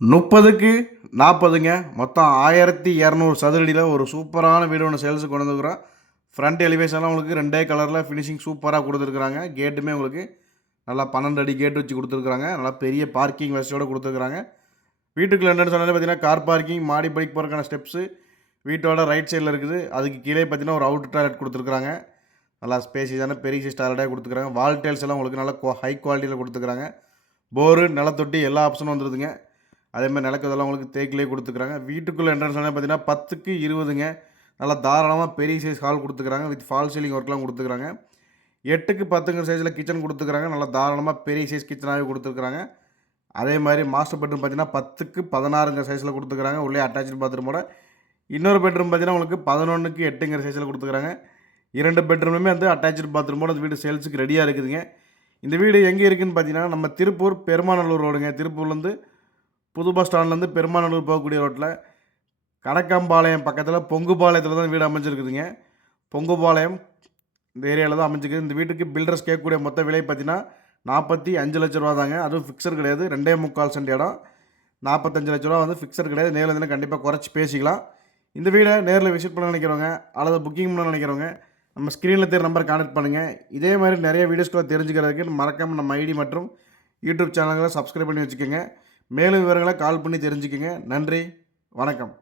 30க்கு 40ங்க. மொத்தம் 1200 சதுரடியில் ஒரு சூப்பரான வீடு ஒன்று சேல்ஸுக்கு கொண்டு வந்துருக்குறோம். ஃப்ரண்ட் எலிவேஷன்லாம் உங்களுக்கு 2 கலரில் ஃபினிஷிங் சூப்பராக கொடுத்துருக்குறாங்க. கேட்டுமே உங்களுக்கு நல்லா 12 அடி கேட் வச்சு கொடுத்துருக்குறாங்க. நல்லா பெரிய பார்க்கிங் வசதியோடு கொடுத்துருக்குறாங்க. வீட்டுக்குள்ள என்னென்னு சொன்னாலே பார்த்தீங்கன்னா கார் பார்க்கிங், மாடி படிக்கு போகிறதுக்கான ஸ்டெப்ஸு வீட்டோட ரைட் சைடில் இருக்குது. அதுக்கு கீழே பார்த்தீங்கன்னா ஒரு அவுட் டாய்லெட் கொடுத்துருக்குறாங்க. நல்லா ஸ்பேசியஸான பெரிய சைஸ் டாய்லெட்டாக கொடுத்துருக்காங்க. வால் டைல்ஸ் எல்லாம் உங்களுக்கு நல்லா ஹை குவாலிட்டியில் கொடுத்துருக்குறாங்க. போரு, நிலத்தொட்டி எல்லா ஆப்ஷனும் வந்துடுதுங்க. அதேமாதிரி நிலக்கதெல்லாம் உங்களுக்கு தேக்கிலே கொடுத்துருக்குறாங்க. வீட்டுக்குள்ளே என்ட்ரன்ஸ் பார்த்தீங்கன்னா 10க்கு 20ங்க. நல்லா தாராளமாக பெரிய சைஸ் ஹால் கொடுத்துருக்குறாங்க. வித் ஃபால் சீலிங் ஒர்க்லாம் கொடுத்துருக்குறாங்க. 8க்கு 10ங்கிற சைஸில் கிச்சன் கொடுத்துருக்குறாங்க. நல்லா தாராளமாக பெரிய சைஸ் கிச்சனாகவே கொடுத்துருக்குறாங்க. அதே மாதிரி மாஸ்டர் பெட்ரூம் பார்த்தீங்கன்னா 10க்கு 16ங்கிற சைஸில் கொடுத்துருக்குறாங்க. உள்ளே அட்டாச்சு பாத்ரூமோட. இன்னொரு பெட்ரூம் பார்த்தீங்கன்னா உங்களுக்கு 11க்கு 8ங்கிற சைஸில் கொடுத்துருக்குறாங்க. 2 பெட்ரூமுமே வந்து அட்டாச்சு பாத்ரூமோட அந்த வீடு சேல்ஸுக்கு ரெடியாக இருக்குதுங்க. இந்த வீடு எங்கே இருக்குதுன்னு பார்த்தீங்கன்னா நம்ம திருப்பூர் பெருமாநல்லூர் ரோடுங்க. திருப்பூர்லேருந்து புது பஸ் ஸ்டாண்ட்லேருந்து பெருமாநல்லூர் போகக்கூடிய ரோட்டில் கணக்கம்பாளையம் பக்கத்தில் பொங்குபாளையத்தில் தான் வீடு அமைஞ்சிருக்குதுங்க. பொங்குபாளையம் இந்த ஏரியாவில் தான் அமைஞ்சிருக்குது. இந்த வீட்டுக்கு பில்டர்ஸ் கேட்கக்கூடிய மொத்த விலை பார்த்தீங்கன்னா 45 லட்ச ரூபா தாங்க. அதுவும் ஃபிக்ஸர் கிடையாது. 2.25 சென்ட் இடம் 45 லட்ச ரூபா வந்து ஃபிக்ஸர் கிடையாது. நேரில் வந்து கண்டிப்பாக குறைச்சி பேசிக்கலாம். இந்த வீடை நேரில் விசிட் பண்ண நினைக்கிறவங்க அல்லது புக்கிங் பண்ண நினைக்கிறவங்க நம்ம ஸ்க்ரீனில் தெரிய நம்பர் கான்டெக்ட் பண்ணுங்கள். இதே மாதிரி நிறைய வீடியோஸ்களை தெரிஞ்சுக்கிறதுக்கு மறக்காமல் நம்ம ஐடி மற்றும் யூடியூப் சேனல்களை சப்ஸ்கிரைப் பண்ணி வச்சுக்கோங்க. மேலும் விவரங்களை கால் பண்ணி தெரிஞ்சுக்கங்க. நன்றி, வணக்கம்.